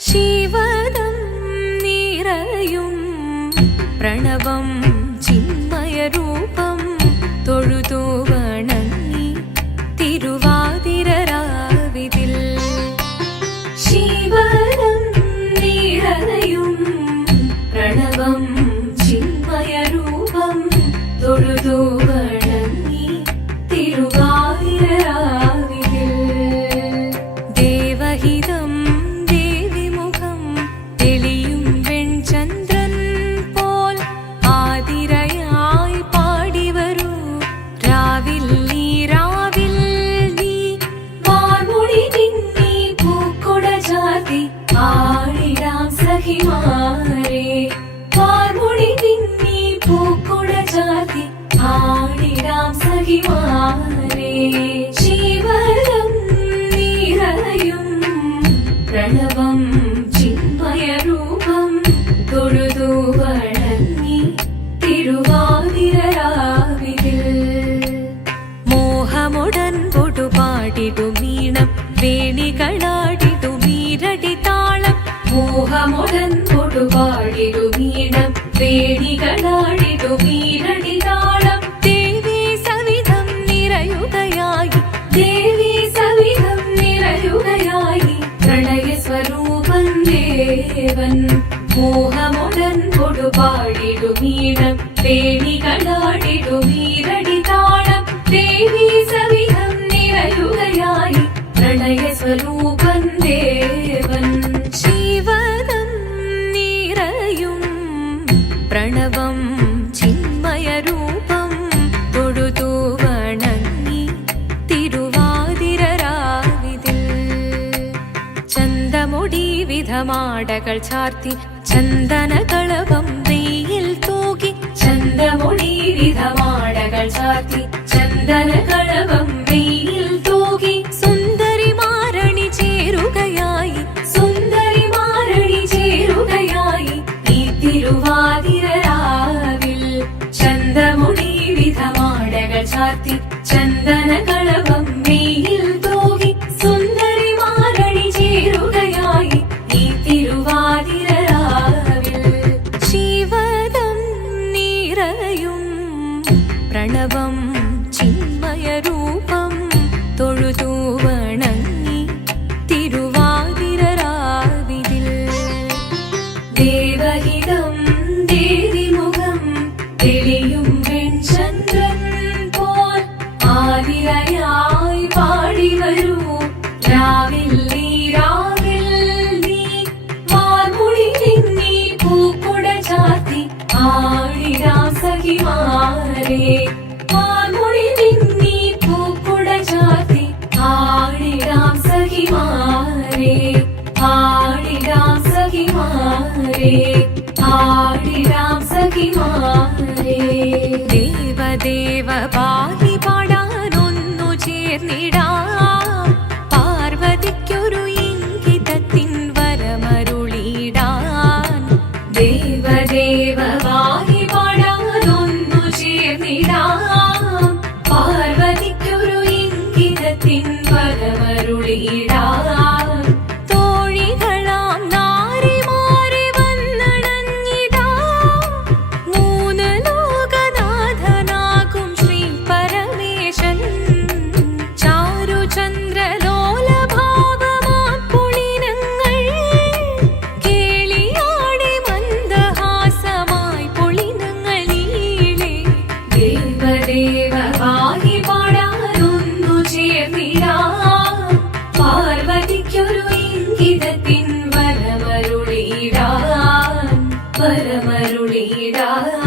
ശിവദം നിറയും പ്രണവം ചിന്മയരൂപം തൊഴുതു വണങ്ങി തിരുവാതിരരാവിതിൽ. ശിവദം നിറയും പ്രണവം ചിന്മയരൂപം തൊഴുതു വണങ്ങി തിരുവാതിരരാവിതിൽ. ദേവഹിതം ദേവിമുഖം തെളിയും വെൺചന്ദ്രൻ പോൽ ആതിരയായി പാടിവരൂ രാവിൽ നീ വാർമൊഴി തിന്നി പൂക്കൊട ചാർത്തി ആടിടാം സഖിമാരെ. വാർമൊഴി തിന്നി പൂക്കൊട ചാർത്തി ആടിടാം സഖിമാരെ. ശിവദം നിറയും പ്രണവം ചിന്മയരൂപം തൊഴുതു വണങ്ങി തിരുവാതിരരാവിതിൽ. മോഹമുടൻ പൊടുപാടിടും ഈണം വേണികളാടിടും ഈരടി താളം. മോഹമുടൻ പൊടുപാടിടും ഈണം വേണികളാടിടും ഈരടി താളം. ദേവി സവിധം നിറയുകയായി ദേവി സവിധം നിറയുകയായി പ്രണയ സ്വരൂപൻ ദേവൻ. മോഹമുടൻ പൊടുപാടിടും ഈണം വേണികളാടിടും ഈരടി താളം. ദേവി സവിധം നിറയുകയായി പ്രണയ സ്വരൂപൻ ദേവൻ. ശിവദം നിറയും പ്രണവം ചിന്മയരൂപം തൊഴുതു വണങ്ങി തിരുവാതിരരാവിതിൽ. ചന്തമുടി വിധമാടകൾ ചാർത്തി ചന്ദനകളവം വെയിൽ തൂകി. ചന്തമുടി വിധമാടകൾ ചാർത്തി ചന്ദനകളവം വെയിൽ തൂകി. സുന്ദരിമാരണി ചേരുകയായി സുന്ദരിമാരണി ചേരുകയായി ഈ തിരുവാതിരരാവിൽ. ചന്തമുടി വിധമാടകൾ ചാർത്തി ചന്ദനകളവം വെയിൽ തൂകി. സുന്ദരിമാരണി ചേരുകയായി ഈ തിരുവാതിരരാവിൽ. ശിവദം നിറയും പ്രണവം ചിന്മയരൂപം തൊഴുതു വണങ്ങി തിരുവാതിരരാവിതിൽ. ദേവഹിതം ദേവിമുഖം തെളിയും വെൺചന്ദ്രൻ പോൽ ആതിരയായി പാടിവരൂ രാവിൽ നീ വാർമൊഴി തിന്നി പൂക്കൊട ചാർത്തി ആടിടാം സഖിമാരെ. വാർമൊഴി തിന്നി പൂക്കൊട ചാർത്തി ആടിടാം സഖിമാരെ. ആടിടാം സഖിമാരെ. ആടിടാം സഖിമാരെ. ദേവദേവ പാടി പാടാനൊന്നു ചേർന്നിടാം. പാർവതിക്കൊരു ഇംഗിതത്തിൻ വരമരുളിടാൻ. ദേവദേവ പാടി പാടാനൊന്നു ചേർന്നിടാം. പാർവതിക്കൊരു ഇംഗിതത്തിൻ വരമരുളിടാൻ. തോഴികളാം നാരിമാരെ വന്നണഞ്ഞിടാം. മൂന്ന് ലോകനാഥനാകും ശ്രീ പരമേശൻ. ചാരുചന്ദ്രലോലഭാവമാം പുളിനങ്ങൾ കേളിയാടി മന്ദഹാസമായി പുളിനങ്ങൾ നീളെ. ദേവദേവ പാടി പാടാനൊന്നു ചേർന്നിടാം. പാർവതിക്കൊരു ഇംഗിതത്തിൻ വരമരുളിടാൻ. വരമരുളിടാൻ.